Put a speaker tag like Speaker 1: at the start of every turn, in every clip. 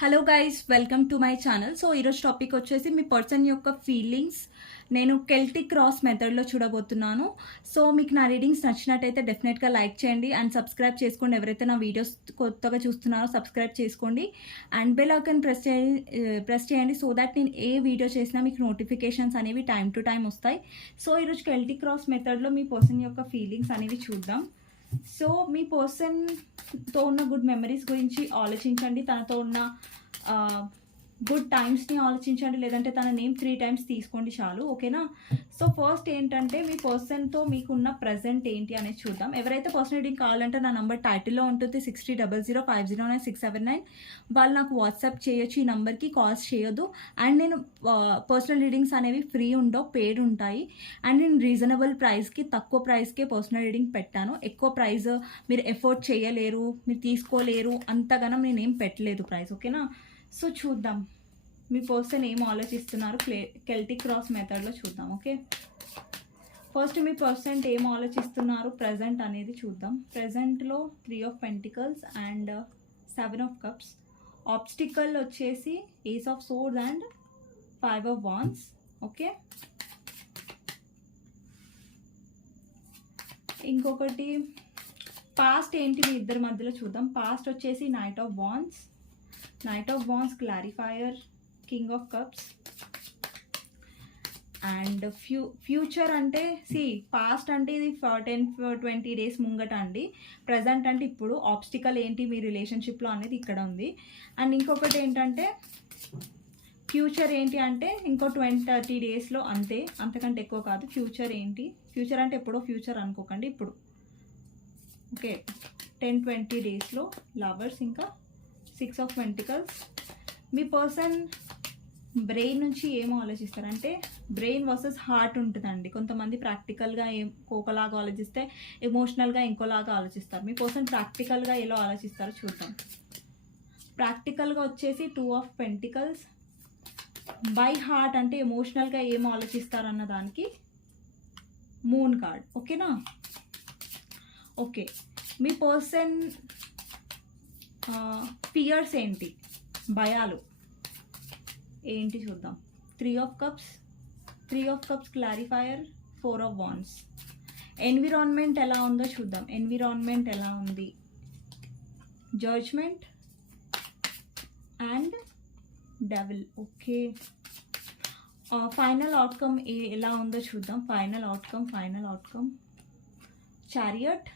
Speaker 1: Hello guys welcome to my channel so ఈరోజు topic వచ్చేసి మీ పర్సన్ యొక్క ఫీలింగ్స్ నేను కెల్టిక్ క్రాస్ మెథడ్లో చూడబోతున్నాను. సో మీకు నా రీడింగ్స్ నచ్చినట్టయితే డెఫినెట్గా లైక్ చేయండి అండ్ సబ్స్క్రైబ్ చేసుకోండి. ఎవరైతే నా వీడియోస్ కొత్తగా చూస్తున్నారో సబ్స్క్రైబ్ చేసుకోండి. అండ్ బెల్ ఐకన్ ప్రెస్ చే ప్రెస్ చేయండి సో దట్ నేను ఏ వీడియో చేసినా మీకు నోటిఫికేషన్స్ అనేవి టైం టు టైం వస్తాయి. సో ఈరోజు కెల్టిక్ క్రాస్ మెథడ్లో మీ పర్సన్ యొక్క ఫీలింగ్స్ అనేవి చూద్దాం. సో మీ పర్సన్తో ఉన్న గుడ్ మెమరీస్ గురించి ఆలోచించండి. తనతో ఉన్న గుడ్ టైమ్స్ని ఆలోచించండి లేదంటే తన నేమ్ త్రీ టైమ్స్ తీసుకోండి చాలు ఓకేనా? సో ఫస్ట్ ఏంటంటే మీ పర్సన్తో మీకున్న ప్రజెంట్ ఏంటి అనేది చూద్దాం. ఎవరైతే పర్సనల్ రీడింగ్ కావాలంటే నా నంబర్ టైటిల్లో ఉంటుంది six three double zero five zero nine six seven nine వాళ్ళు నాకు వాట్సాప్ చేయొచ్చు ఈ నెంబర్కి కాల్స్ చేయొద్దు. అండ్ నేను పర్సనల్ రీడింగ్స్ అనేవి ఫ్రీ ఉండవు పేడ్ ఉంటాయి. అండ్ నేను రీజనబుల్ ప్రైస్కి తక్కువ ప్రైస్కే పర్సనల్ రీడింగ్ పెట్టాను. ఎక్కువ ప్రైస్ మీరు ఎఫోర్డ్ చేయలేరు మీరు తీసుకోలేరు అంతగానం నేనేం పెట్టలేదు ప్రైస్ ఓకేనా? సో చూద్దాం. మీ పర్సన్ ఏం ఆలోచిస్తున్నారు? క్లే కెల్టిక్ క్రాస్ మెథడ్లో చూద్దాం ఓకే ఫస్ట్ మీ పర్సెంట్ ఏం ఆలోచిస్తున్నారు? ప్రజెంట్ అనేది చూద్దాం. ప్రజెంట్లో three of pentacles and seven of cups obstacle వచ్చేసి ace of swords and five of wands okay ఇంకొకటి పాస్ట్ ఏంటి మీ ఇద్దరి మధ్యలో చూద్దాం. పాస్ట్ వచ్చేసి knight of wands knight of బాన్స్ clarifier king of cups and few future అంటే సి పాస్ట్ అంటే ఇది టెన్ ట్వంటీ డేస్ ముంగట అండి. ప్రజెంట్ అంటే ఇప్పుడు ఆబ్స్టికల్ ఏంటి మీ రిలేషన్షిప్లో అనేది ఇక్కడ ఉంది. అండ్ ఇంకొకటి ఏంటంటే ఫ్యూచర్ ఏంటి అంటే ఇంకో ట్వంటీ థర్టీ డేస్లో అంతే అంతకంటే ఎక్కువ కాదు. ఫ్యూచర్ ఏంటి? ఫ్యూచర్ అంటే ఎప్పుడో ఫ్యూచర్ అనుకోకండి ఇప్పుడు. ఓకే టెన్ ట్వంటీ డేస్లో లవర్స్ ఇంకా సిక్స్ ఆఫ్ వెంటికల్స్ మీ పర్సన్ బ్రెయిన్ నుంచి ఏం ఆలోచిస్తారంటే బ్రెయిన్ వర్సెస్ హార్ట్ ఉంటుందండి. కొంతమంది ప్రాక్టికల్గా ఏం ఒకలాగా ఆలోచిస్తే ఎమోషనల్గా ఇంకోలాగా ఆలోచిస్తారు. మీ పర్సన్ ప్రాక్టికల్గా ఎలా ఆలోచిస్తారో చూద్దాం. ప్రాక్టికల్గా వచ్చేసి two of pentacles by heart అంటే ఎమోషనల్గా ఏం ఆలోచిస్తారన్న దానికి మూన్ కార్డ్ ఓకేనా? ఓకే. మీ పర్సన్ ఫియర్స్ ఏంటి? భయాలు. ఏంటి చూద్దాం. Three of cups three of cups clarifier four of wands environment ఎలా ఉందో చూద్దాం. ఎన్విరాన్మెంట్ ఎలా ఉంది? Judgement and devil okay final outcome ఎలా ఉందో చూద్దాం. Final outcome final outcome chariot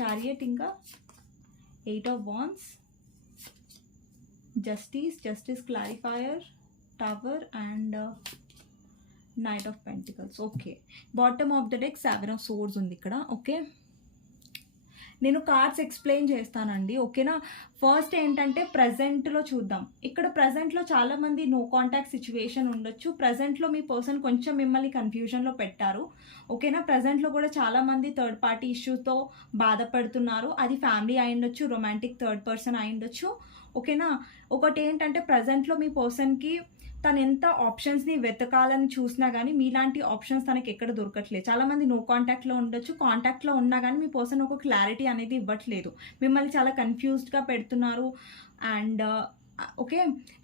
Speaker 1: chariot ఇంకా eight of wands justice justice clarifier tower and knight of pentacles okay bottom of the deck seven of swords ఉంది ఇక్కడ. Okay నేను cards explain చేస్తానండి ఓకేనా? First ఏంటంటే ప్రజెంట్లో చూద్దాం. ఇక్కడ ప్రజెంట్లో చాలామంది నో కాంటాక్ట్ సిచ్యువేషన్ ఉండొచ్చు. ప్రజెంట్లో మీ పర్సన్ కొంచెం మిమ్మల్ని కన్ఫ్యూజన్లో పెట్టారు ఓకేనా? ప్రజెంట్లో కూడా చాలామంది థర్డ్ పార్టీ ఇష్యూతో బాధపడుతున్నారు. అది ఫ్యామిలీ అయి ఉండొచ్చు రొమాంటిక్ థర్డ్ పర్సన్ అయి ఉండొచ్చు ఓకేనా? ఒకటి ఏంటంటే ప్రజెంట్లో మీ పర్సన్కి తను ఎంత ఆప్షన్స్ని వెతకాలని చూసినా కానీ మీలాంటి ఆప్షన్స్ తనకి ఎక్కడ దొరకట్లేదు. చాలామంది నో కాంటాక్ట్లో ఉండొచ్చు కాంటాక్ట్లో ఉన్నా కానీ మీ పర్సన్ ఒక క్లారిటీ అనేది ఇవ్వట్లేదు. మిమ్మల్ని చాలా కన్ఫ్యూజ్డ్గా పెడుతున్నారు. అండ్ ఓకే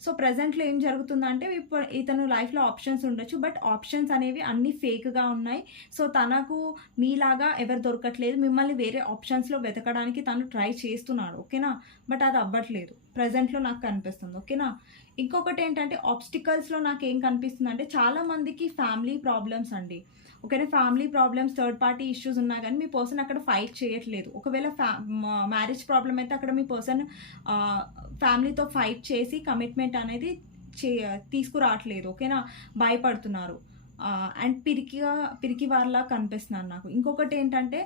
Speaker 1: సో ప్రజెంట్లో ఏం జరుగుతుందంటే ఇప్పుడు ఇతను లైఫ్లో ఆప్షన్స్ ఉండొచ్చు బట్ ఆప్షన్స్ అనేవి అన్నీ ఫేక్గా ఉన్నాయి. సో తనకు మీలాగా ఎవరు దొరకట్లేదు. మిమ్మల్ని వేరే ఆప్షన్స్లో వెతకడానికి తను ట్రై చేస్తున్నాడు ఓకేనా బట్ అది అవ్వట్లేదు. ప్రజెంట్లో నాకు కనిపిస్తుంది ఓకేనా ఇంకొకటి ఏంటంటే ఆబ్స్టికల్స్లో నాకు ఏం కనిపిస్తుంది అంటే చాలామందికి ఫ్యామిలీ ప్రాబ్లమ్స్ అండి. ఓకేనా? Family problems third party issues ఉన్నా కానీ మీ పర్సన్ అక్కడ ఫైట్ చేయట్లేదు. ఒకవేళ ఫ్యా మ్యారేజ్ ప్రాబ్లం అయితే అక్కడ మీ పర్సన్ ఫ్యామిలీతో ఫైట్ చేసి కమిట్మెంట్ అనేది చే తీసుకురావట్లేదు. ఓకేనా? భయపడుతున్నారు. అండ్ పిరికిగా పిరికి వారిలా కనిపిస్తున్నారు నాకు. ఇంకొకటి ఏంటంటే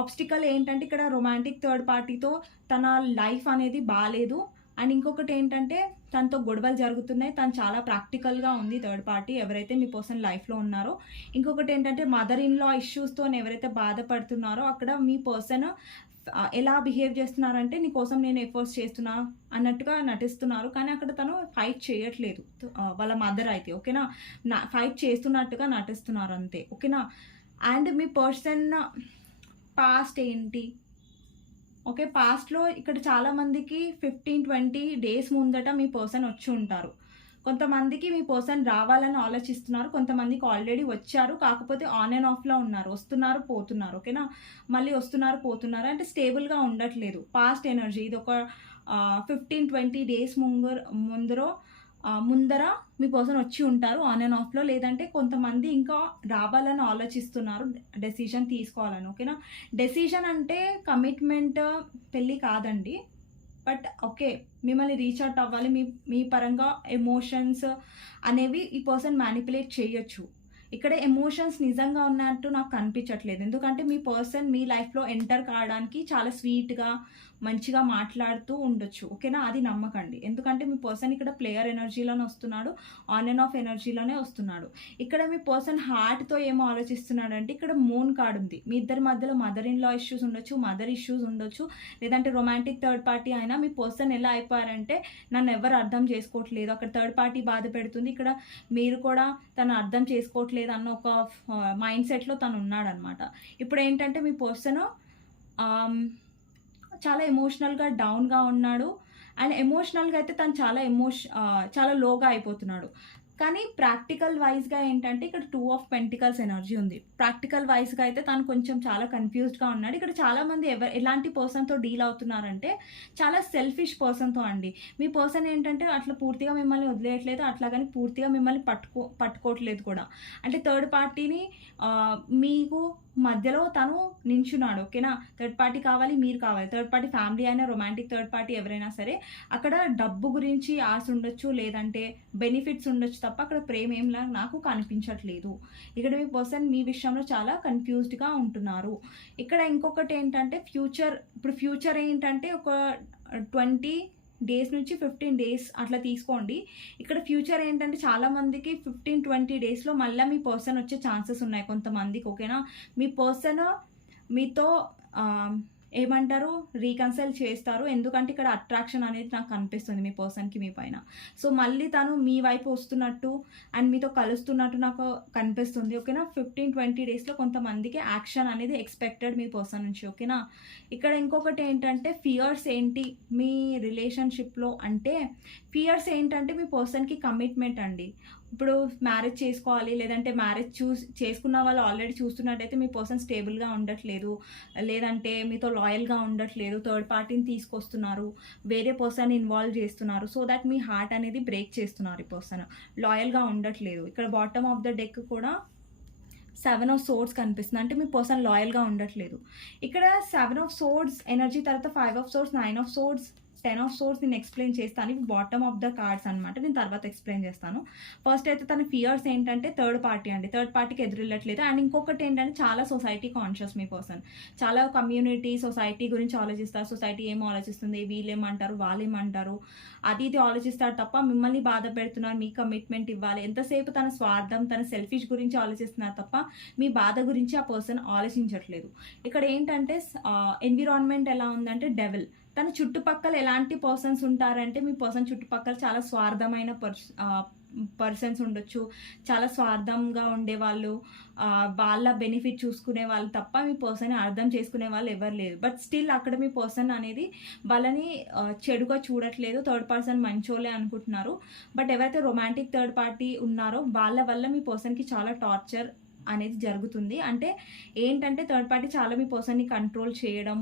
Speaker 1: ఆబ్స్టికల్ ఏంటంటే ఇక్కడ రొమాంటిక్ థర్డ్ పార్టీతో తన లైఫ్ అనేది బాగాలేదు అండ్ ఇంకొకటి ఏంటంటే తనతో గొడవలు జరుగుతున్నాయి. తను చాలా ప్రాక్టికల్గా ఉంది థర్డ్ పార్టీ. ఎవరైతే మీ పర్సన్ లైఫ్లో ఉన్నారో. ఇంకొకటి ఏంటంటే మదర్ ఇన్ లా ఇష్యూస్తో ఎవరైతే బాధపడుతున్నారో అక్కడ మీ పర్సన్ ఎలా బిహేవ్ చేస్తున్నారంటే నీ కోసం నేను ఎఫర్ట్స్ చేస్తున్నా అన్నట్టుగా నటిస్తున్నారు. కానీ అక్కడ తను ఫైట్ చేయట్లేదు. వాళ్ళ మదర్ అయితే ఓకేనా? నా ఫైట్ చేస్తున్నట్టుగా నటిస్తున్నారు అంతే ఓకేనా? అండ్ మీ పర్సన్ పాస్ట్ ఏంటి? ఓకే పాస్ట్లో ఇక్కడ చాలామందికి ఫిఫ్టీన్ ట్వంటీ డేస్ ముందట మీ పర్సన్ వచ్చి ఉంటారు. కొంతమందికి మీ పర్సన్ రావాలని ఆలోచిస్తున్నారు కొంతమందికి ఆల్రెడీ వచ్చారు కాకపోతే ఆన్ అండ్ ఆఫ్లో ఉన్నారు వస్తున్నారు పోతున్నారు ఓకేనా మళ్ళీ వస్తున్నారు పోతున్నారు అంటే స్టేబుల్గా ఉండట్లేదు. పాస్ట్ ఎనర్జీ ఇది ఒక ఫిఫ్టీన్ ట్వంటీ డేస్ ముందర ముందరో ముందర మీ పర్సన్ వచ్చి ఉంటారు ఆన్ అండ్ ఆఫ్లో లేదంటే కొంతమంది ఇంకా రావాలని ఆలోచిస్తున్నారు డెసిషన్ తీసుకోవాలని ఓకేనా? డెసిషన్ అంటే కమిట్మెంట్ పెళ్ళి కాదండి. బట్ ఓకే మిమ్మల్ని రీచ్ అవుట్ అవ్వాలి మీ మీ పరంగా ఎమోషన్స్ అనేవి ఈ పర్సన్ మ్యానిపులేట్ చేయొచ్చు. ఇక్కడ ఎమోషన్స్ నిజంగా ఉన్నట్టు నాకు కనిపించట్లేదు. ఎందుకంటే మీ పర్సన్ మీ లైఫ్లో ఎంటర్ కావడానికి చాలా స్వీట్గా మంచిగా మాట్లాడుతూ ఉండొచ్చు. ఓకేనా? అది నమ్మకండి. ఎందుకంటే మీ పర్సన్ ఇక్కడ ప్లేయర్ ఎనర్జీలోనే వస్తున్నాడు. ఆన్ అండ్ ఆఫ్ ఎనర్జీలోనే వస్తున్నాడు. ఇక్కడ మీ పర్సన్ హార్ట్తో ఏమో ఆలోచిస్తున్నాడంటే ఇక్కడ మూన్ కార్డ్ ఉంది. మీ ఇద్దరి మధ్యలో మదర్ ఇన్ లా ఇష్యూస్ ఉండొచ్చు మదర్ ఇష్యూస్ ఉండొచ్చు. లేదంటే రొమాంటిక్ థర్డ్ పార్టీ అయినా మీ పర్సన్ ఎలా అయిపోయారంటే నన్ను ఎవరు అర్థం చేసుకోవట్లేదు. అక్కడ థర్డ్ పార్టీ బాధ పెడుతుంది. ఇక్కడ మీరు కూడా తను అర్థం చేసుకోవట్లేదు అన్న ఒక మైండ్ సెట్లో తను ఉన్నాడనమాట. ఇప్పుడు ఏంటంటే మీ పర్సన్ చాలా ఎమోషనల్గా డౌన్గా ఉన్నాడు. అండ్ ఎమోషనల్గా అయితే తను చాలా ఎమోష చాలా లోగా అయిపోతున్నాడు. కానీ ప్రాక్టికల్ వైజ్గా ఏంటంటే ఇక్కడ టూ ఆఫ్ పెంటికల్స్ ఎనర్జీ ఉంది. ప్రాక్టికల్ వైజ్గా అయితే తను కొంచెం చాలా కన్ఫ్యూజ్డ్గా ఉన్నాడు. ఇక్కడ చాలామంది ఎవరు ఎలాంటి పర్సన్తో డీల్ అవుతున్నారంటే చాలా సెల్ఫిష్ పర్సన్తో అండి. మీ పర్సన్ ఏంటంటే అట్లా పూర్తిగా మిమ్మల్ని వదిలేయట్లేదు అట్లాగని పూర్తిగా మిమ్మల్ని పట్టుకో పట్టుకోవట్లేదు కూడా. అంటే థర్డ్ పార్టీని మీకు మధ్యలో తను నించున్నాడు ఓకేనా? థర్డ్ పార్టీ కావాలి మీరు కావాలి. థర్డ్ పార్టీ ఫ్యామిలీ అయినా రొమాంటిక్ థర్డ్ పార్టీ ఎవరైనా సరే అక్కడ డబ్బు గురించి ఆశ ఉండొచ్చు లేదంటే బెనిఫిట్స్ ఉండొచ్చు తప్ప అక్కడ ప్రేమ ఏంలా నాకు కనిపించట్లేదు. ఇక్కడ మీ పర్సన్ మీ విషయంలో చాలా కన్ఫ్యూజ్డ్గా ఉంటున్నారు. ఇక్కడ ఇంకొకటి ఏంటంటే ఫ్యూచర్ ఇప్పుడు ఫ్యూచర్ ఏంటంటే ఒక ట్వంటీ డేస్ నుంచి ఫిఫ్టీన్ డేస్ అట్లా తీసుకోండి. ఇక్కడ ఫ్యూచర్ ఏంటంటే చాలామందికి ఫిఫ్టీన్ ట్వంటీ డేస్లో మళ్ళీ మీ పర్సన్ వచ్చే ఛాన్సెస్ ఉన్నాయి కొంతమందికి ఓకేనా మీ పర్సన్ మీతో ఏమంటారు? రీకన్సల్ చేస్తారు. ఎందుకంటే ఇక్కడ అట్రాక్షన్ అనేది నాకు కనిపిస్తుంది మీ పర్సన్కి మీ పైన. సో మళ్ళీ తను మీ వైపు వస్తున్నట్టు అండ్ మీతో కలుస్తున్నట్టు నాకు కనిపిస్తుంది. ఓకేనా? ఫిఫ్టీన్ ట్వంటీ డేస్లో కొంతమందికి యాక్షన్ అనేది ఎక్స్పెక్టెడ్ మీ పర్సన్ నుంచి. ఓకేనా? ఇక్కడ ఇంకొకటి ఏంటంటే ఫియర్స్ ఏంటి మీ రిలేషన్షిప్లో అంటే ఫియర్స్ ఏంటంటే మీ పర్సన్కి కమిట్మెంట్ అండి. ఇప్పుడు మ్యారేజ్ చేసుకోవాలి లేదంటే మ్యారేజ్ చూస్ చేసుకున్న వాళ్ళు ఆల్రెడీ చూస్తున్నట్టయితే మీ పర్సన్ స్టేబుల్గా ఉండట్లేదు. లేదంటే మీతో లాయల్గా ఉండట్లేదు థర్డ్ పార్టీని తీసుకొస్తున్నారు వేరే పర్సన్ ఇన్వాల్వ్ చేస్తున్నారు. సో దట్ మీ హార్ట్ అనేది బ్రేక్ చేస్తున్నారు ఈ పర్సన్ లాయల్గా ఉండట్లేదు. ఇక్కడ బాటమ్ ఆఫ్ ద డెక్ కూడా సెవెన్ ఆఫ్ సోర్డ్స్ కనిపిస్తుంది. అంటే మీ పర్సన్ లాయల్గా ఉండట్లేదు. ఇక్కడ సెవెన్ ఆఫ్ సోర్డ్స్ ఎనర్జీ తర్వాత five of swords nine of swords ten of swords నేను ఎక్స్ప్లెయిన్ చేస్తాను. ఇవి బాటమ్ ఆఫ్ ద కార్డ్స్ అనమాట నేను తర్వాత ఎక్స్ప్లెయిన్ చేస్తాను. ఫస్ట్ అయితే తన ఫియర్స్ ఏంటంటే థర్డ్ పార్టీ అండి. థర్డ్ పార్టీకి ఎదురెళ్ళట్లేదు. అండ్ ఇంకొకటి ఏంటంటే చాలా సొసైటీ కాన్షియస్ మీ పర్సన్ చాలా కమ్యూనిటీ సొసైటీ గురించి ఆలోచిస్తారు. సొసైటీ ఏం ఆలోచిస్తుంది? వీళ్ళేమంటారు? ఏమంటారు అది ఇది ఆలోచిస్తారు తప్ప మిమ్మల్ని బాధ పెడుతున్నారు. మీ కమిట్మెంట్ ఇవ్వాలి. ఎంతసేపు తన స్వార్థం తన సెల్ఫిష్ గురించి ఆలోచిస్తున్నారు తప్ప మీ బాధ గురించి ఆ పర్సన్ ఆలోచించట్లేదు. ఇక్కడ ఏంటంటే ఎన్విరాన్మెంట్ ఎలా ఉందంటే డెవల్ తన చుట్టుపక్కల ఎలాంటి పర్సన్స్ ఉంటారంటే మీ పర్సన్ చుట్టుపక్కల చాలా స్వార్థమైన పర్స్ పర్సన్స్ ఉండొచ్చు. చాలా స్వార్థంగా ఉండేవాళ్ళు వాళ్ళ బెనిఫిట్ చూసుకునే వాళ్ళు తప్ప మీ పర్సన్ అర్థం చేసుకునే వాళ్ళు ఎవరు లేరు. బట్ స్టిల్ అక్కడ మీ పర్సన్ అనేది వాళ్ళని చెడుగా చూడట్లేదు థర్డ్ పర్సన్ మంచోలే అనుకుంటున్నారు. బట్ ఎవరైతే రొమాంటిక్ థర్డ్ పార్టీ ఉన్నారో వాళ్ళ వల్ల మీ పర్సన్కి చాలా టార్చర్ అనేది జరుగుతుంది. అంటే ఏంటంటే థర్డ్ పార్టీ చాలా మీ పర్సన్ని కంట్రోల్ చేయడం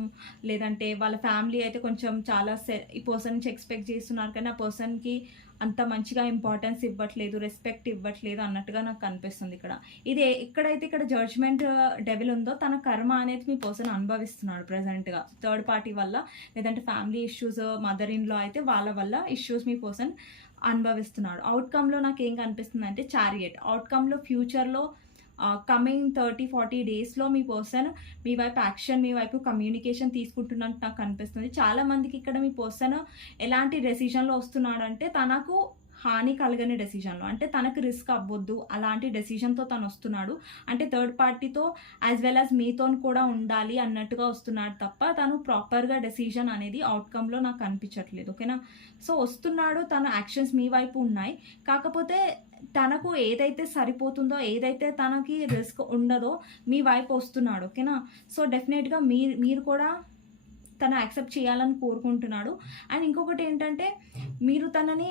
Speaker 1: లేదంటే వాళ్ళ ఫ్యామిలీ అయితే కొంచెం చాలా సె ఈ పర్సన్ నుంచి ఎక్స్పెక్ట్ చేస్తున్నారు కానీ ఆ పర్సన్కి అంత మంచిగా ఇంపార్టెన్స్ ఇవ్వట్లేదు రెస్పెక్ట్ ఇవ్వట్లేదు అన్నట్టుగా నాకు కనిపిస్తుంది ఇక్కడ. ఇది ఎక్కడైతే ఇక్కడ జడ్జ్మెంట్ డెవిల్ uh, ఉందో తన కర్మ అనేది మీ పర్సన్ అనుభవిస్తున్నాడు ప్రజెంట్గా థర్డ్ పార్టీ వల్ల లేదంటే ఫ్యామిలీ ఇష్యూస్ మదర్ ఇన్లో అయితే వాళ్ళ వల్ల ఇష్యూస్ మీ పర్సన్ అనుభవిస్తున్నాడు. అవుట్కమ్లో నాకు ఏం కనిపిస్తుంది అంటే చారియట్ అవుట్కమ్లో ఫ్యూచర్లో కమింగ్ థర్టీ ఫార్టీ డేస్లో మీ పర్సన్ మీ వైపు యాక్షన్ మీ వైపు కమ్యూనికేషన్ తీసుకుంటున్నట్టు నాకు అనిపిస్తుంది. చాలామందికి ఇక్కడ మీ పర్సన్ ఎలాంటి డెసిషన్లో వస్తున్నాడంటే తనకు హాని కలగని డెసిషన్లో అంటే తనకు రిస్క్ అవ్వద్దు అలాంటి డెసిషన్తో తను వస్తున్నాడు. అంటే థర్డ్ పార్టీతో యాజ్ వెల్ యాజ్ మీతో కూడా ఉండాలి అన్నట్టుగా వస్తున్నాడు తప్ప తను ప్రాపర్గా డెసిషన్ అనేది అవుట్కంలో నాకు అనిపించట్లేదు. ఓకేనా? సో వస్తున్నాడు తన యాక్షన్స్ మీ వైపు ఉన్నాయి. కాకపోతే తనకు ఏదైతే సరిపోతుందో ఏదైతే తనకి రిస్క్ ఉండదో మీ వైపు వస్తున్నాడు ఓకేనా? సో డెఫినెట్గా మీరు మీరు కూడా తను యాక్సెప్ట్ చేయాలని కోరుకుంటున్నాడు. అండ్ ఇంకొకటి ఏంటంటే మీరు తనని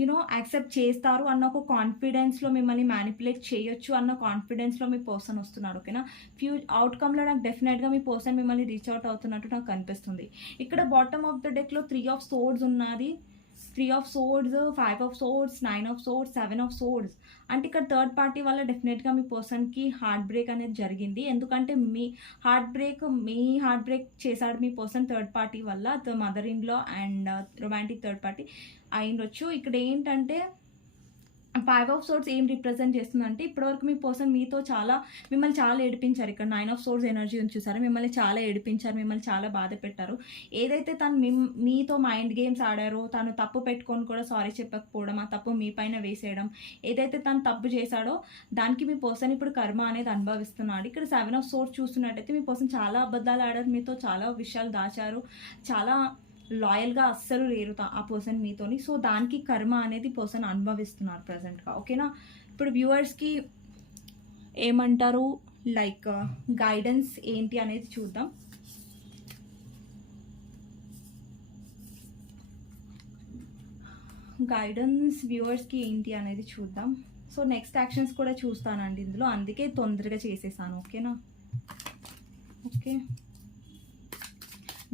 Speaker 1: యునో యాక్సెప్ట్ చేస్తారు అన్న ఒక కాన్ఫిడెన్స్లో మిమ్మల్ని మ్యానిపులేట్ చేయొచ్చు అన్న కాన్ఫిడెన్స్లో మీ పర్సన్ వస్తున్నాడు ఓకేనా? ఫ్యూ అవుట్కమ్లో నాకు డెఫినెట్గా మీ పర్సన్ మిమ్మల్ని రీచ్ అవుట్ అవుతున్నట్టు నాకు కనిపిస్తుంది ఇక్కడ బాటమ్ ఆఫ్ ద డెక్లో త్రీ ఆఫ్ సోర్డ్స్ ఉన్నది. Three of swords five of swords nine of swords seven of swords అంటే ఇక్కడ థర్డ్ పార్టీ వల్ల డెఫినెట్గా మీ పర్సన్కి హార్ట్ బ్రేక్ అనేది జరిగింది. ఎందుకంటే మీ హార్ట్ బ్రేక్ మీ హార్ట్ బ్రేక్ చేశాడు మీ పర్సన్ థర్డ్ పార్టీ వల్ల మదర్ ఇన్లో అండ్ రొమాంటిక్ థర్డ్ పార్టీ అయిండొచ్చు ఇక్కడ ఏంటంటే ఫైవ్ ఆఫ్ సోర్స్ ఏం రిప్రజెంట్ చేస్తుందంటే ఇప్పటివరకు మీ పర్సన్ మీతో చాలా మిమ్మల్ని చాలా ఏడిపించారు. ఇక్కడ నైన్ ఆఫ్ సోర్స్ ఎనర్జీ ఉంది చూసారా? మిమ్మల్ని చాలా ఏడిపించారు మిమ్మల్ని చాలా బాధ పెట్టారు. ఏదైతే తను మిమ్ మీతో మైండ్ గేమ్స్ ఆడారో తను తప్పు పెట్టుకొని కూడా సారీ చెప్పకపోవడం ఆ తప్పు మీ పైన వేసేయడం ఏదైతే తను తప్పు చేశాడో దానికి మీ పర్సన్ ఇప్పుడు కర్మ అనేది అనుభవిస్తున్నాడు. ఇక్కడ సెవెన్ ఆఫ్ సోర్స్ చూస్తున్నట్టయితే మీ పర్సన్ చాలా అబద్ధాలు ఆడారు మీతో చాలా విషయాలు దాచారు చాలా లాయల్గా అస్సలు లేరు ఆ పర్సన్ మీతోని. సో దానికి కర్మ అనేది పర్సన్ అనుభవిస్తున్నారు ప్రజెంట్గా ఓకేనా ఇప్పుడు వ్యూవర్స్కి ఏమంటారు? లైక్ గైడెన్స్ uh, ఏంటి అనేది చూద్దాం. గైడెన్స్ వ్యూవర్స్కి ఏంటి అనేది చూద్దాం. సో నెక్స్ట్ యాక్షన్స్ కూడా చూస్తానండి ఇందులో. అందుకే తొందరగా చేసేసాను. ఓకేనా ఓకే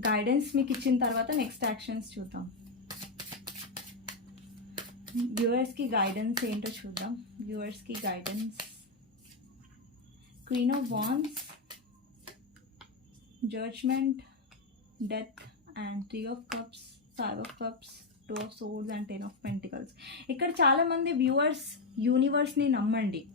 Speaker 1: గైడెన్స్ మీకు ఇచ్చిన తర్వాత నెక్స్ట్ యాక్షన్స్ చూద్దాం. వ్యూవర్స్కి గైడెన్స్ ఏంటో చూద్దాం. వ్యూవర్స్కి guidance queen of wands judgement death and three of cups five of cups two of swords and ten of pentacles ఇక్కడ చాలామంది వ్యూవర్స్ యూనివర్స్ని నమ్మండి.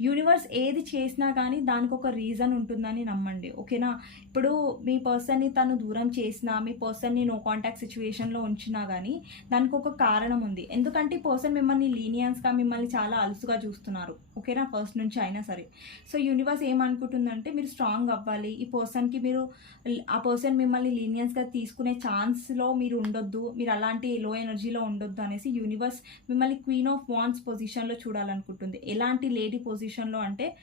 Speaker 1: యూనివర్స్ ఏది చేసినా కానీ దానికి ఒక రీజన్ ఉంటుందని నమ్మండి. ఓకేనా? ఇప్పుడు మీ పర్సన్ని తను దూరం చేసినా మీ పర్సన్ని నో కాంటాక్ట్ సిచ్యువేషన్లో ఉంచినా కానీ దానికి ఒక కారణం ఉంది. ఎందుకంటే ఈ పర్సన్ మిమ్మల్ని లీనియన్స్గా మిమ్మల్ని చాలా అలుసుగా చూస్తున్నారు. ఓకేనా ఫస్ట్ నుంచి అయినా సరే. సో యూనివర్స్ ఏమనుకుంటుందంటే మీరు స్ట్రాంగ్ అవ్వాలి. ఈ పర్సన్కి మీరు ఆ పర్సన్ మిమ్మల్ని లీనియన్స్గా తీసుకునే ఛాన్స్లో మీరు ఉండొద్దు. మీరు అలాంటి లో ఎనర్జీలో ఉండొద్దు అనేసి యూనివర్స్ మిమ్మల్ని క్వీన్ ఆఫ్ వాన్స్ పొజిషన్లో చూడాలనుకుంటుంది. ఎలాంటి లేడీ పొజిషన్లో అంటే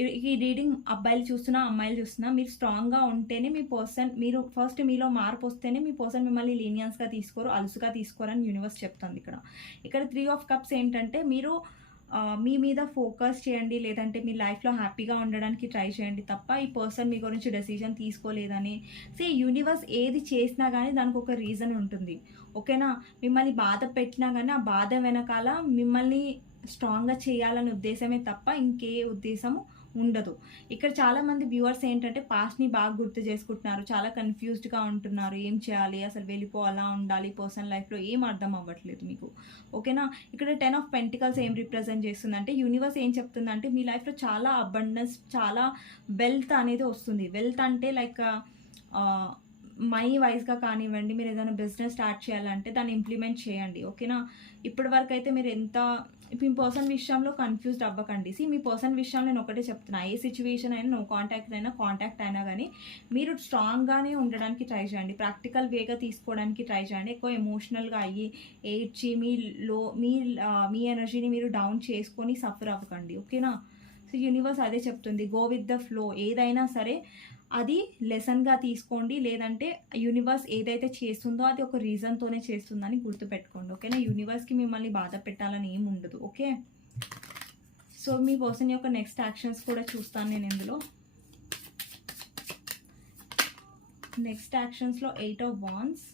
Speaker 1: ఈ- రీడింగ్ అబ్బాయిలు చూస్తున్నా అమ్మాయిలు చూస్తున్నా మీరు స్ట్రాంగ్గా ఉంటేనే మీ పర్సన్ మీరు ఫస్ట్ మీలో మార్పు వస్తేనే మీ పర్సన్ మిమ్మల్ని లీనియన్స్గా తీసుకోరు అలుసుగా తీసుకోరని యూనివర్స్ చెప్తుంది ఇక్కడ. ఇక్కడ త్రీ ఆఫ్ కప్స్ ఏంటంటే మీరు మీ మీద ఫోకస్ చేయండి లేదంటే మీ లైఫ్లో హ్యాపీగా ఉండడానికి ట్రై చేయండి తప్ప ఈ పర్సన్ మీ గురించి డెసిషన్ తీసుకోలేదని. సే యూనివర్స్ ఏది చేసినా కానీ దానికి ఒక రీజన్ ఉంటుంది. ఓకేనా మిమ్మల్ని బాధ పెట్టినా కానీ ఆ బాధ వెనకాల మిమ్మల్ని స్ట్రాంగ్గా చేయాలనే ఉద్దేశమే తప్ప ఇంకే ఉద్దేశము ఉండదు. ఇక్కడ చాలా మంది వ్యూవర్స్ ఏంటంటే పాస్ట్ని బాగా గుర్తు చేసుకుంటున్నారు. చాలా కన్ఫ్యూజ్డ్గా ఉంటున్నారు. ఏం చేయాలి? అసలు వెళ్ళిపోవాలా ఉండాలి పర్సనల్ లైఫ్లో ఏం అర్థం అవ్వట్లేదు మీకు. ఓకేనా ఇక్కడ టెన్ ఆఫ్ పెంటికల్స్ ఏం రిప్రజెంట్ చేస్తుందంటే యూనివర్స్ ఏం చెప్తుందంటే మీ లైఫ్లో చాలా అబండెన్స్ చాలా వెల్త్ అనేది వస్తుంది. వెల్త్ అంటే లైక్ మనీ వైజ్గా కానివ్వండి మీరు ఏదైనా బిజినెస్ స్టార్ట్ చేయాలంటే దాన్ని ఇంప్లిమెంట్ చేయండి. ఓకేనా ఇప్పటి వరకు అయితే మీరు ఎంత ఇప్పుడు మీ పర్సన్ విషయంలో కన్ఫ్యూజ్డ్ అవ్వకండి. సి మీ పర్సన్ విషయంలో నేను ఒకటే చెప్తున్నా. ఏ సిచ్యువేషన్ అయినా నో కాంటాక్ట్ అయినా కాంటాక్ట్ అయినా కానీ మీరు స్ట్రాంగ్గానే ఉండడానికి ట్రై చేయండి. ప్రాక్టికల్ వేగా తీసుకోవడానికి ట్రై చేయండి. ఎక్కువ ఎమోషనల్గా అయ్యి ఏడ్చి మీ లో మీ మీ ఎనర్జీని మీరు డౌన్ చేసుకొని సఫర్ అవ్వకండి. ఓకేనా సో యూనివర్స్ అదే చెప్తుంది. గో విత్ ద ఫ్లో ఏదైనా సరే అది లెసన్గా తీసుకోండి. లేదంటే యూనివర్స్ ఏదైతే చేస్తుందో అది ఒక రీజన్తోనే చేస్తుందని గుర్తుపెట్టుకోండి. ఓకేనా? యూనివర్స్కి మిమ్మల్ని బాధ పెట్టాలని ఏం ఉండదు. ఓకే? సో మీ పర్సన్ యొక్క నెక్స్ట్ యాక్షన్స్ కూడా చూస్తాను నేను ఇందులో. Next యాక్షన్స్లో eight of wands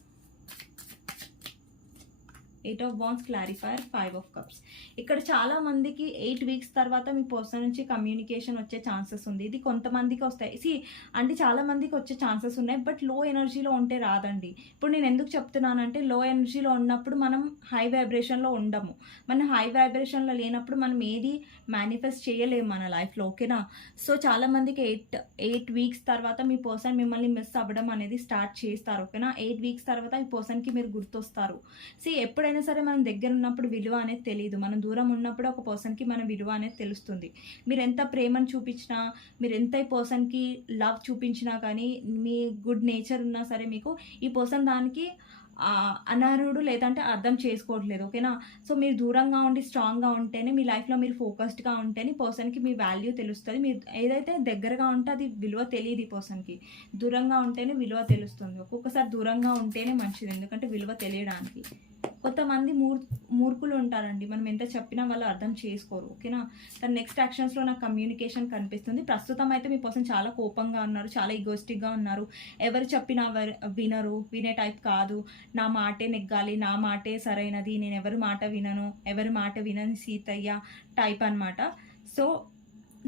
Speaker 1: eight of బాన్స్ clarifier five of cups ఇక్కడ చాలా మందికి ఎయిట్ వీక్స్ తర్వాత మీ పర్సన్ నుంచి కమ్యూనికేషన్ వచ్చే ఛాన్సెస్ ఉంది. ఇది కొంతమందికి వస్తాయి. సి అంటే చాలా మందికి వచ్చే ఛాన్సెస్ ఉన్నాయి బట్లో ఎనర్జీలో ఉంటే రాదండి. ఇప్పుడు నేను ఎందుకు చెప్తున్నానంటే లో ఎనర్జీలో ఉన్నప్పుడు మనం హై వైబ్రేషన్లో ఉండము. మనం హై వైబ్రేషన్లో లేనప్పుడు మనం ఏది మేనిఫెస్ట్ చేయలేము మన లైఫ్లో ఓకేనా? సో చాలా మందికి ఎయిట్ ఎయిట్ వీక్స్ తర్వాత మీ పర్సన్ మిమ్మల్ని మిస్ అవ్వడం అనేది స్టార్ట్ చేస్తారు ఓకేనా? ఎయిట్ వీక్స్ తర్వాత ఈ పర్సన్కి మీరు గుర్తొస్తారు. సి ఎప్పుడైనా సరే మనం దగ్గర ఉన్నప్పుడు విలువ అనేది తెలియదు. మనం దూరం ఉన్నప్పుడు ఒక పర్సన్కి మన విలువ అనేది తెలుస్తుంది. మీరు ఎంత ప్రేమను చూపించినా మీరు ఎంత ఈ పర్సన్కి లవ్ చూపించినా కానీ మీ గుడ్ నేచర్ ఉన్నా సరే మీకు ఈ పర్సన్ దానికి అనర్హుడు లేదంటే అర్థం చేసుకోవట్లేదు ఓకేనా? సో మీరు దూరంగా ఉండి స్ట్రాంగ్గా ఉంటేనే మీ లైఫ్లో మీరు ఫోకస్డ్గా ఉంటేనే పర్సన్కి మీ వాల్యూ తెలుస్తుంది. మీరు ఏదైతే దగ్గరగా ఉంటే అది విలువ తెలియదు ఈ పర్సన్కి. దూరంగా ఉంటేనే విలువ తెలుస్తుంది. ఒక్కొక్కసారి దూరంగా ఉంటేనే మంచిది ఎందుకంటే విలువ తెలియడానికి. కొంతమంది మూర్ మూర్ఖులు ఉంటారండి. మనం ఎంత చెప్పినా వాళ్ళు అర్థం చేసుకోరు. ఓకేనా? తన నెక్స్ట్ యాక్షన్స్లో నాకు కమ్యూనికేషన్ కనిపిస్తుంది. ప్రస్తుతం అయితే మీ పర్సన్ చాలా కోపంగా ఉన్నారు చాలా ఈగోస్టిక్గా ఉన్నారు. ఎవరు చెప్పినా వినరు. వినే టైప్ కాదు. నా మాటే నెగ్గాలి నా మాటే సరైనది. నేను ఎవరి మాట వినను ఎవరి మాట వినని సీతయ్య టైప్ అన్నమాట. సో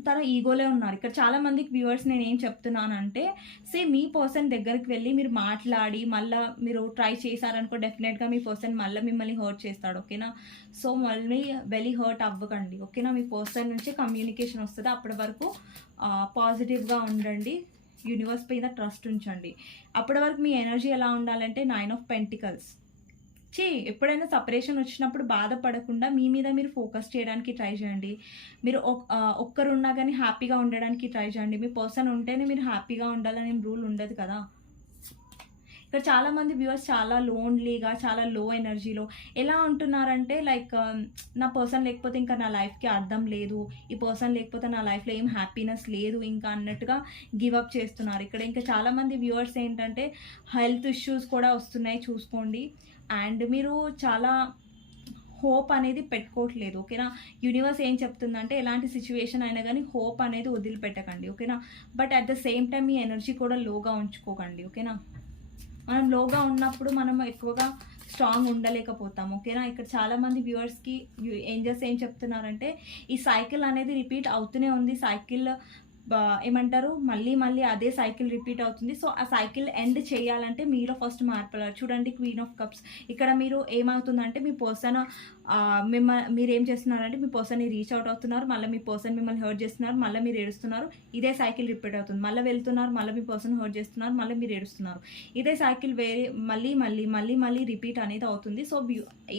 Speaker 1: తన ఈగోలే ఉన్నారు. ఇక్కడ చాలా మందికి వ్యూవర్స్ నేను ఏం చెప్తున్నానంటే సే మీ పర్సన్ దగ్గరికి వెళ్ళి మీరు మాట్లాడి మళ్ళీ మీరు ట్రై చేశారనుకో డెఫినెట్గా మీ పర్సన్ మళ్ళీ మిమ్మల్ని హర్ట్ చేస్తాడు ఓకేనా సో మళ్ళీ వెళ్ళి హర్ట్ అవ్వకండి ఓకేనా మీ పర్సన్ నుంచి కమ్యూనికేషన్ వస్తుంది. అప్పటి వరకు పాజిటివ్గా ఉండండి. యూనివర్స్ పైన ట్రస్ట్ ఉంచండి. అప్పటి వరకు మీ ఎనర్జీ ఎలా ఉండాలంటే నైన్ ఆఫ్ పెంటికల్స్ చీ ఎప్పుడైనా సపరేషన్ వచ్చినప్పుడు బాధపడకుండా మీ మీద మీరు ఫోకస్ చేయడానికి ట్రై చేయండి. మీరు ఒక్కరున్నా కానీ హ్యాపీగా ఉండడానికి ట్రై చేయండి. మీ పర్సన్ ఉంటేనే మీరు హ్యాపీగా ఉండాలని రూల్ ఉండదు కదా. ఇక్కడ చాలామంది వ్యూవర్స్ చాలా లోన్లీగా చాలా లో ఎనర్జీలో ఎలా ఉంటున్నారంటే లైక్ నా పర్సన్ లేకపోతే ఇంకా నా లైఫ్కి అర్థం లేదు. ఈ పర్సన్ లేకపోతే నా లైఫ్లో ఏం హ్యాపీనెస్ లేదు ఇంకా అన్నట్టుగా గివ్ అప్ చేస్తున్నారు. ఇక్కడ ఇంకా చాలామంది వ్యూవర్స్ ఏంటంటే హెల్త్ ఇష్యూస్ కూడా వస్తున్నాయి చూసుకోండి. అండ్ మీరు చాలా హోప్ అనేది పెట్టుకోవట్లేదు ఓకేనా? యూనివర్స్ ఏం చెప్తుందంటే ఎలాంటి సిచ్యువేషన్ అయినా కానీ హోప్ అనేది వదిలిపెట్టకండి ఓకేనా? But at the same time me energy కూడా లోగా ఉంచుకోకండి ఓకేనా? మనం లోగా ఉన్నప్పుడు మనం ఎక్కువగా స్ట్రాంగ్ ఉండలేకపోతాం ఓకేనా? ఇక్కడ చాలామంది వ్యూవర్స్కి ఏంజల్స్ ఏం చెప్తున్నారంటే ఈ సైకిల్ అనేది రిపీట్ అవుతూనే ఉంది సైకిల్ ఏమంటారు మళ్ళీ మళ్ళీ అదే సైకిల్ రిపీట్ అవుతుంది. సో ఆ సైకిల్ ఎండ్ చేయాలంటే మీలో ఫస్ట్ మార్పు చూడండి క్వీన్ ఆఫ్ కప్స్. ఇక్కడ మీరు ఏమవుతుందంటే మీ పర్సన్ మిమ్మల్ని మీరు ఏం చేస్తున్నారంటే మీ పర్సన్ని రీచ్ అవుట్ అవుతున్నారు మళ్ళీ మీ పర్సన్ మిమ్మల్ని హర్ట్ చేస్తున్నారు మళ్ళీ మీరు ఏడుస్తున్నారు ఇదే సైకిల్ రిపీట్ అవుతుంది. మళ్ళీ వెళ్తున్నారు మళ్ళీ మీ పర్సన్ హర్ట్ చేస్తున్నారు మళ్ళీ మీరు ఏడుస్తున్నారు. ఇదే సైకిల్ వేరే మళ్ళీ మళ్ళీ మళ్ళీ మళ్ళీ రిపీట్ అనేది అవుతుంది. సో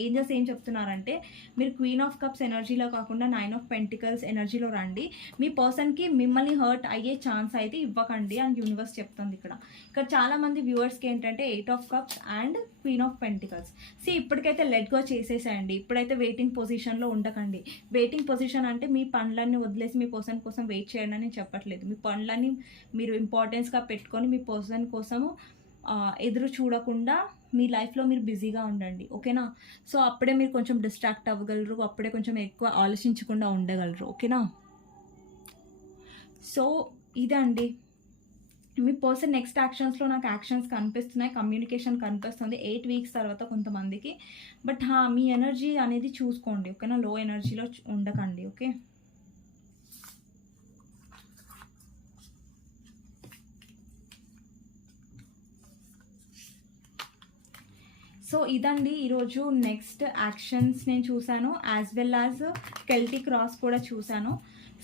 Speaker 1: ఏంజల్స్ ఏం చెప్తున్నారంటే మీరు క్వీన్ ఆఫ్ కప్స్ ఎనర్జీలో కాకుండా నైన్ ఆఫ్ పెంటికల్స్ ఎనర్జీలో రండి. మీ పర్సన్కి మిమ్మల్ని హర్ట్ అయ్యే ఛాన్స్ అయితే ఇవ్వకండి అని యూనివర్స్ చెప్తుంది ఇక్కడ. ఇక్కడ చాలా మంది వ్యూవర్స్కి ఏంటంటే eight of cups and queen of pentacles C ఇప్పటికైతే లెట్ గో చేసేసేయండి. ఎప్పుడైతే వెయిటింగ్ పొజిషన్లో ఉండకండి. వెయిటింగ్ పొజిషన్ అంటే మీ పనులన్నీ వదిలేసి మీ పర్సన్ కోసం వెయిట్ చేయండి అని చెప్పట్లేదు. మీ పనులన్నీ మీరు ఇంపార్టెన్స్గా పెట్టుకొని మీ పర్సన్ కోసము ఎదురు చూడకుండా మీ లైఫ్లో మీరు బిజీగా ఉండండి. ఓకేనా సో అప్పుడే మీరు కొంచెం డిస్ట్రాక్ట్ అవ్వగలరు అప్పుడే కొంచెం ఎక్కువ ఆలోచించకుండా ఉండగలరు. ఓకేనా సో ఇదండి. మీ పర్సన్ నెక్స్ట్ యాక్షన్స్లో నాకు యాక్షన్స్ కనిపిస్తున్నాయి కమ్యూనికేషన్ కనిపిస్తుంది ఎయిట్ వీక్స్ తర్వాత కొంతమందికి. బట్ హా మీ ఎనర్జీ అనేది చూసుకోండి ఓకేనా? లో ఎనర్జీలో ఉండకండి ఓకే? సో ఇదండి ఈరోజు నెక్స్ట్ యాక్షన్స్ నేను చూశాను as well as Celtic cross కూడా చూశాను.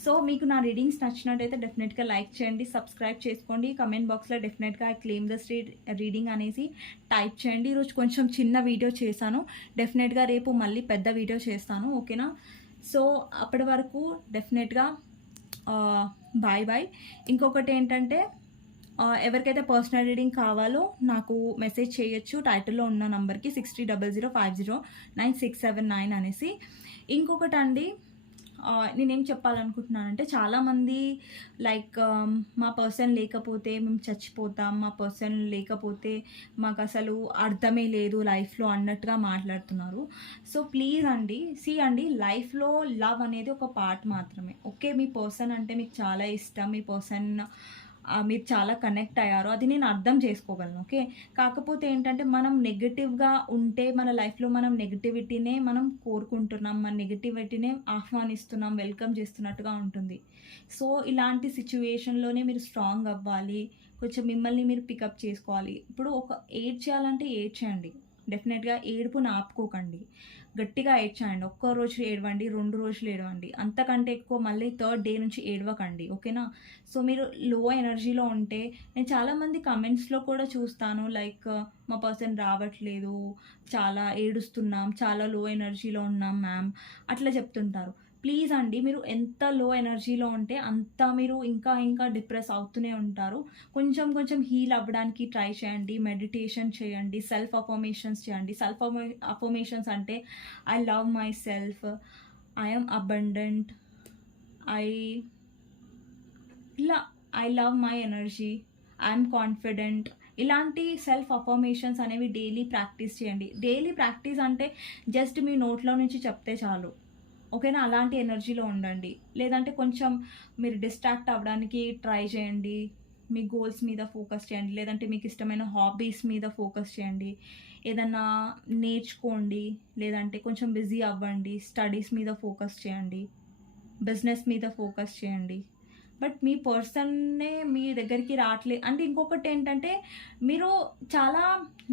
Speaker 1: సో మీకు నా రీడింగ్స్ నచ్చినట్టయితే డెఫినెట్గా లైక్ చేయండి సబ్స్క్రైబ్ చేసుకోండి. కమెంట్ బాక్స్లో డెఫినెట్గా I claim the street reading అనేసి టైప్ చేయండి. ఈరోజు కొంచెం చిన్న వీడియో చేశాను. డెఫినెట్గా రేపు మళ్ళీ పెద్ద వీడియో చేస్తాను ఓకేనా సో అప్పటి వరకు డెఫినెట్గా బాయ్ బాయ్ ఇంకొకటి ఏంటంటే ఎవరికైతే పర్సనల్ రీడింగ్ కావాలో నాకు మెసేజ్ చేయొచ్చు. టైటిల్లో ఉన్న నంబర్కి six three double zero five zero nine six seven nine అనేసి. ఇంకొకటి అండి నేనేం చెప్పాలనుకుంటున్నానంటే చాలామంది లైక్ మా పర్సన్ లేకపోతే మేము చచ్చిపోతాం మా పర్సన్ లేకపోతే మాకు అసలు అర్థమే లేదు లైఫ్లో అన్నట్టుగా మాట్లాడుతున్నారు. సో ప్లీజ్ అండి సి అండి లైఫ్లో లవ్ అనేది ఒక పార్ట్ మాత్రమే. ఓకే మీ పర్సన్ అంటే మీకు చాలా ఇష్టం మీ పర్సన్ మీరు చాలా కనెక్ట్ అయ్యారు. అది నేను అర్థం చేసుకోగలను ఓకే? కాకపోతే ఏంటంటే మనం నెగిటివ్గా ఉంటే మన లైఫ్లో మనం నెగిటివిటీనే మనం కోరుకుంటున్నాం మన నెగిటివిటీనే ఆహ్వానిస్తున్నాం వెల్కమ్ చేస్తున్నట్టుగా ఉంటుంది. సో ఇలాంటి సిచ్యువేషన్లోనే మీరు స్ట్రాంగ్ అవ్వాలి కొంచెం మిమ్మల్ని మీరు పికప్ చేసుకోవాలి. ఇప్పుడు ఒక ఏడ్ చేయాలంటే ఏడ్ చేయండి డెఫినెట్గా ఏడుపును ఆపుకోకండి. గట్టిగా ఏడ్చాయండి ఒక్క రోజు ఏడవండి రెండు రోజులు ఏడవండి. అంతకంటే ఎక్కువ మళ్ళీ థర్డ్ డే నుంచి ఏడవకండి ఓకేనా? సో మీరు లో ఎనర్జీలో ఉంటే నేను చాలామంది కమెంట్స్లో కూడా చూస్తాను లైక్ మా పర్సన్ రావట్లేదు చాలా ఏడుస్తున్నాం చాలా లో ఎనర్జీలో ఉన్నాం మ్యామ్ అట్లా చెప్తుంటారు. ప్లీజ్ అండి మీరు ఎంత లో ఎనర్జీలో ఉంటే అంత మీరు ఇంకా ఇంకా డిప్రెస్ అవుతూనే ఉంటారు. కొంచెం కొంచెం హీల్ అవ్వడానికి ట్రై చేయండి మెడిటేషన్ చేయండి సెల్ఫ్ అఫర్మేషన్స్ చేయండి. సెల్ఫ్ అఫర్మేషన్స్ అంటే I love myself I am abundant I ఇలా I love my energy I am confident ఇలాంటి సెల్ఫ్ అఫర్మేషన్స్ అనేవి డైలీ ప్రాక్టీస్ చేయండి. డైలీ ప్రాక్టీస్ అంటే జస్ట్ మీ నోట్లో నుంచి చెప్తే చాలు. ఓకేనా? అలాంటి ఎనర్జీలో ఉండండి. లేదంటే కొంచెం మీరు డిస్ట్రాక్ట్ అవ్వడానికి ట్రై చేయండి. మీ గోల్స్ మీద ఫోకస్ చేయండి. లేదంటే మీకు ఇష్టమైన హాబీస్ మీద ఫోకస్ చేయండి. ఏదన్నా నేర్చుకోండి. లేదంటే కొంచెం బిజీ అవ్వండి. స్టడీస్ మీద ఫోకస్ చేయండి. బిజినెస్ మీద ఫోకస్ చేయండి. బట్ మీ పర్సన్నే మీ దగ్గరికి రావట్లేదు అంటే ఇంకొకటి ఏంటంటే మీరు చాలా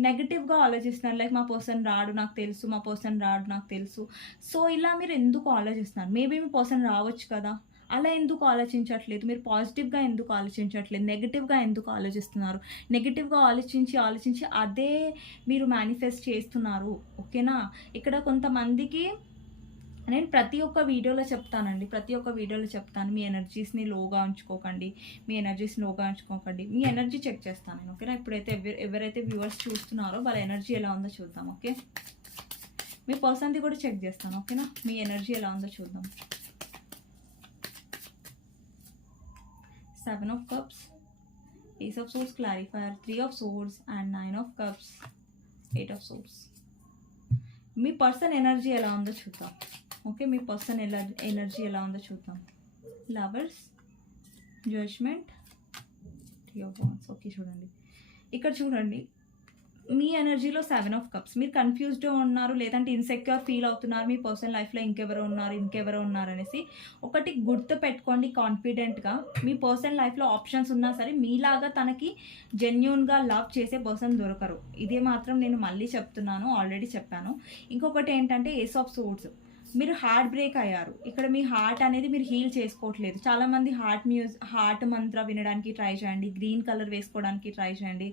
Speaker 1: నెగటివ్గా ఆలోచిస్తున్నారు. లైక్ మా పర్సన్ రాడు నాకు తెలుసు మా పర్సన్ రాడు నాకు తెలుసు. సో ఇలా మీరు ఎందుకు ఆలోచిస్తున్నారు? మేబీ మీ పర్సన్ రావచ్చు కదా. అలా ఎందుకు ఆలోచించట్లేదు? మీరు పాజిటివ్గా ఎందుకు ఆలోచించట్లేదు? నెగిటివ్గా ఎందుకు ఆలోచిస్తున్నారు? నెగిటివ్గా ఆలోచించి ఆలోచించి అదే మీరు మేనిఫెస్ట్ చేస్తున్నారు. ఓకేనా ఇక్కడ కొంతమందికి నేను ప్రతి ఒక్క వీడియోలో చెప్తానండి. ప్రతి ఒక్క వీడియోలో చెప్తాను. మీ ఎనర్జీస్ని లోగా ఉంచుకోకండి. మీ ఎనర్జీస్ని లోగా ఉంచుకోకండి. మీ ఎనర్జీ చెక్ చేస్తాను నేను ఓకేనా? ఇప్పుడైతే ఎవరు ఎవరైతే వ్యూవర్స్ చూస్తున్నారో వాళ్ళ ఎనర్జీ ఎలా ఉందో చూద్దాం ఓకే? మీ పర్సన్ది కూడా చెక్ చేస్తాను ఓకేనా? మీ ఎనర్జీ ఎలా ఉందో చూద్దాం. Seven of cups ace of swords clarifier three of swords and nine of cups eight of swords me person energy ఎలా ఉందో చూద్దాం. ఓకే మీ పర్సన్ ఎలా ఎనర్జీ ఎలా ఉందో చూద్దాం. లవర్స్ జడ్జ్మెంట్ ఓకే చూడండి. ఇక్కడ చూడండి. మీ ఎనర్జీలో సెవెన్ ఆఫ్ కప్స్. మీరు కన్ఫ్యూజ్డ్గా ఉన్నారు లేదంటే ఇన్సెక్యూర్ ఫీల్ అవుతున్నారు మీ పర్సనల్ లైఫ్లో ఇంకెవరో ఉన్నారు ఇంకెవరో ఉన్నారు అనేసి ఒకటి గుర్తు పెట్టుకోండి కాన్ఫిడెంట్గా మీ పర్సనల్ లైఫ్లో ఆప్షన్స్ ఉన్నా సరే మీలాగా తనకి జెన్యున్గా లవ్ చేసే పర్సన్ దొరకరు. ఇదే మాత్రం నేను మళ్ళీ చెప్తున్నాను ఆల్రెడీ చెప్పాను. ఇంకొకటి ఏంటంటే ఏస్ ఆఫ్ సోర్స్ మీరు హార్ట్ బ్రేక్ అయ్యారు. ఇక్కడ మీ హార్ట్ అనేది మీరు హీల్ చేసుకోవట్లేదు. చాలామంది హార్ట్ మ్యూజ్ హార్ట్ మంత్ర వినడానికి ట్రై చేయండి. గ్రీన్ కలర్ వేసుకోవడానికి ట్రై చేయండి.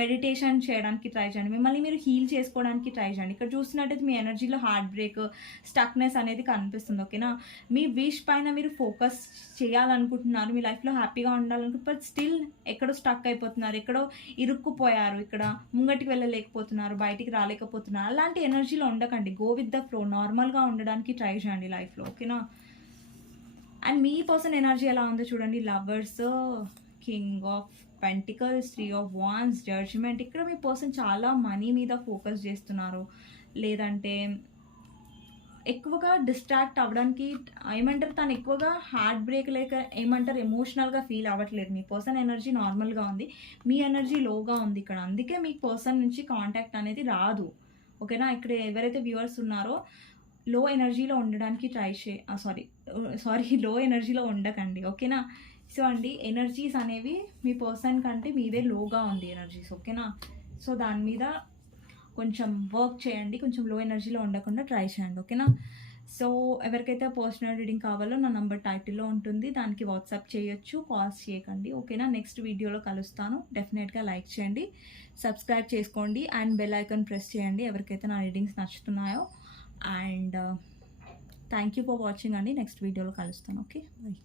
Speaker 1: మెడిటేషన్ చేయడానికి ట్రై చేయండి. మిమ్మల్ని మీరు హీల్ చేసుకోవడానికి ట్రై చేయండి. ఇక్కడ చూసినట్టయితే మీ ఎనర్జీలో హార్ట్ బ్రేక్ స్టక్నెస్ అనేది కనిపిస్తుంది. ఓకేనా మీ విష్ పైన మీరు ఫోకస్ చేయాలనుకుంటున్నారు. మీ లైఫ్లో హ్యాపీగా ఉండాలనుకుంటున్నారు బట్ స్టిల్ ఎక్కడో స్టక్ అయిపోతున్నారు. ఎక్కడో ఇరుక్కుపోయారు. ఇక్కడ ముంగటికి వెళ్ళలేకపోతున్నారు. బయటికి రాలేకపోతున్నారు. అలాంటి ఎనర్జీలో ఉండకండి. గో విత్ ద ఫ్లో నార్మల్గా ఉండడానికి ట్రై చేయండి లైఫ్లో ఓకేనా? అండ్ మీ పర్సన్ ఎనర్జీ ఎలా ఉందో చూడండి lovers king of pentacles three of wands judgement. ఇక్కడ మీ పర్సన్ చాలా మనీ మీద ఫోకస్ చేస్తున్నారు. లేదంటే ఎక్కువగా డిస్ట్రాక్ట్ అవ్వడానికి ఏమంటారు తను ఎక్కువగా హార్ట్ బ్రేక్ లేక ఏమంటారు ఎమోషనల్గా ఫీల్ అవ్వట్లేదు. మీ పర్సన్ ఎనర్జీ నార్మల్గా ఉంది. మీ ఎనర్జీ లోగా ఉంది ఇక్కడ. అందుకే మీ పర్సన్ నుంచి కాంటాక్ట్ అనేది రాదు. ఓకేనా? ఇక్కడ ఎవరైతే వ్యూవర్స్ ఉన్నారో లో ఎనర్జీలో ఉండడానికి ట్రై చే సారీ సారీ లో ఎనర్జీలో ఉండకండి ఓకేనా? సో అండి ఎనర్జీస్ అనేవి మీ పర్సన్ కంటే మీదే లోగా ఉంది ఎనర్జీస్ ఓకేనా? సో దాని మీద కొంచెం వర్క్ చేయండి కొంచెం లో ఎనర్జీలో ఉండకుండా ట్రై చేయండి ఓకేనా? సో ఎవరికైతే పర్సనల్ రీడింగ్ కావాలో నా నంబర్ టైటిల్లో ఉంటుంది దానికి వాట్సాప్ చేయొచ్చు కాల్స్ చేయకండి ఓకేనా? నెక్స్ట్ వీడియోలో కలుస్తాను డెఫినెట్గా లైక్ చేయండి సబ్స్క్రైబ్ చేసుకోండి అండ్ బెల్ ఐకాన్ ప్రెస్ చేయండి ఎవరికైతే నా readings నచ్చుతున్నాయో. And thank you for watching అండి. నెక్స్ట్ వీడియోలో కలుస్తాను. Okay bye